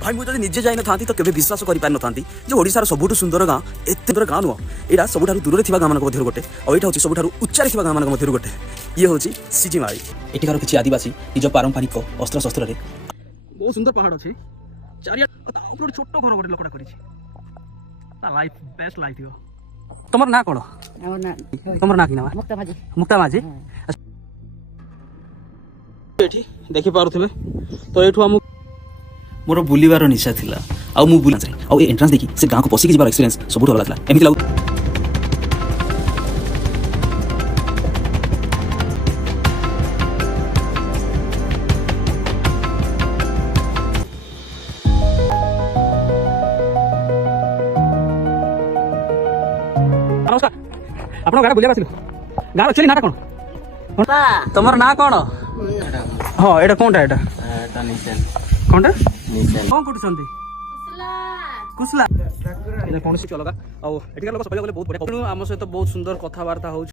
भाई मुझे निजे जाई न तो केबे विश्वास करि पार न थांती जे ओडिसा रो सबुठु सुंदर गाँ एते सुंदर गाँ नुह एटा सबुठारु दूर थिबा गाँ मानक मध्यरु गोटे और एटा होची सबुठारु उच्चारे थिबा गाँ मानक मध्यरु गोटे ये होची सिजिमाळी एटिकार किछि आदिवासी निज पारंपरिक अस्त्र शस्त्र रे बहुत सुंदर पहाड़ अछि चारिया ता ऊपर छोटो घर गोटे लोकटा करिछि ता लाइफ बेस्ट लाइफ थियो तमर ना कोन तमर ना किना मुक्ता माझी एठी देखि पारुथिबे तो एठु हम मोर बुलिबार निशा थिला आ मु बुला जाय आ ए एंट्रेंस देखि से गाँ को पसिक जिबार एक्सपीरियंस सबुठ होला थिला एमिति लागु नमस्कार आपण गाडा बुलिया आसिलो गाँ एक्चुअली नाटा कोन तमर ना कोन हां एटा कोनटा एटा एटा निशेन कोनटा निशेन कोन कुटसंती कुसला एटा कोन से चलगा आ एटिका लोक सबै गले बहुत बढिया आम सहित बहुत सुंदर कथा वार्ता हो।